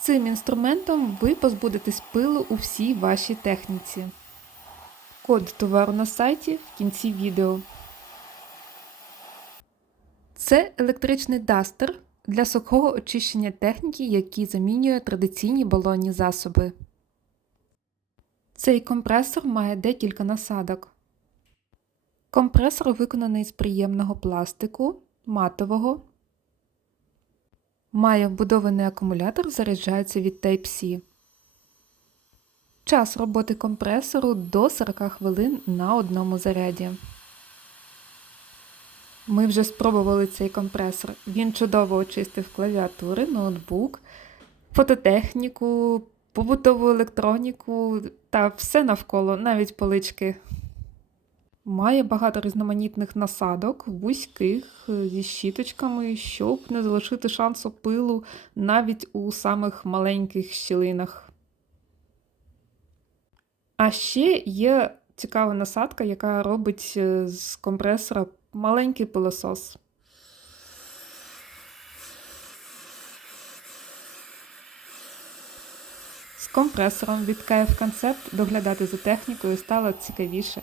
цим інструментом ви позбудетесь пилу у всій вашій техніці. Код товару на сайті в кінці відео. Це електричний дастер для сухого очищення техніки, який замінює традиційні балонні засоби. Цей компресор має декілька насадок. Компресор виконаний з приємного пластику, матового. Має вбудований акумулятор, заряджається від Type-C. Час роботи компресору до 40 хвилин на одному заряді. Ми вже спробували цей компресор. Він чудово очистив клавіатури, ноутбук, фототехніку, побутову електроніку та все навколо, навіть полички. Має багато різноманітних насадок, вузьких, е, зі щіточками, щоб не залишити шансу пилу навіть у самих маленьких щілинах. А ще є цікава насадка, яка робить е, з компресора маленький пилосос. З компресором від KF Concept доглядати за технікою стало цікавіше.